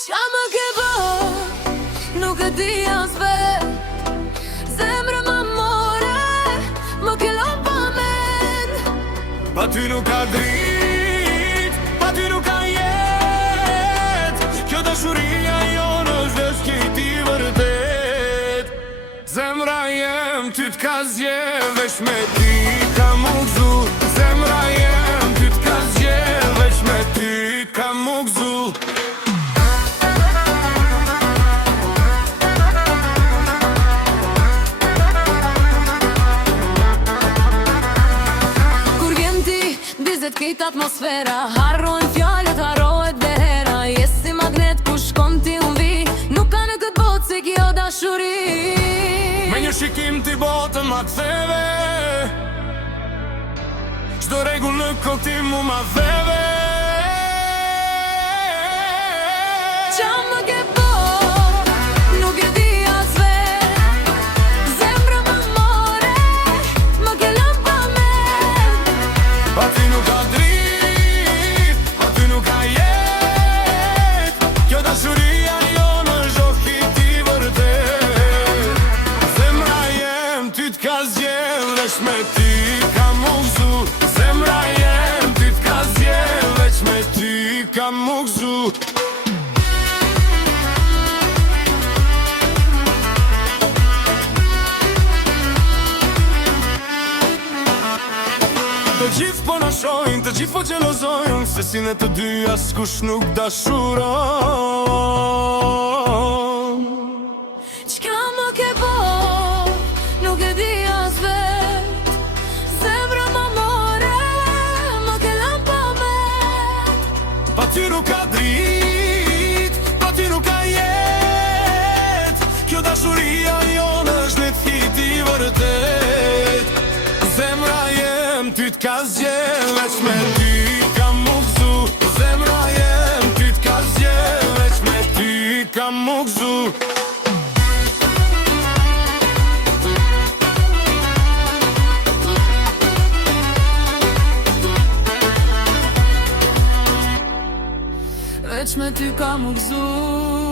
Qa më ke bë, nuk e di as vet. Zemrë më more, më ke lënë pa mend. Pa ty nuk ka drit, pa ty nuk ka jet. Kjo dashuria jonë është vesh i vërtet. Zemra jem ty t'ka zgjedh, veç me ti ka mu gzu. Zemra jem ty t'ka zgjedh, veç me ty ka mu gzu. Këtë atmosfera, harrojnë fjallet, harrohet dehera. Jes si magnet ku shkon ti unë vi, nuk ka në këtë botë se kjo dashuri. Me një shikim ti botën ma ktheve, çdo rregull në kohë ti mu ma veve. Qa më ke bo, nuk e di as vet. Zemrë më more, më ke lënë pa mend. Pa ty nuk ka drit, pa ty nuk ka jet. Kjo dashuria jonë është i vërtet. Zemra jem ty t'ka zgjedh, veç me ty ka mu gzu. Zemra jem ty t'ka zgjedh, veç me ty ka mu gzu. Të gjithë po na shojnë, të gjithë po gjelozojnë, se si ne të dy askush nuk dashuron. Qka më ke bo, nuk e di as vet. Zemrë më more, më ke lënë pa mend. Pa ty nuk ka drit, pa ty nuk ka jet. Kjo dashuria jonë është një hit i vërtet. Zemra jem ty t'ka zgjedh, veç me ty ka mu gzu. Zemra jem ty t'ka zgjedh, veç me ty ka mu gzu. Veç me ty ka mu gzu.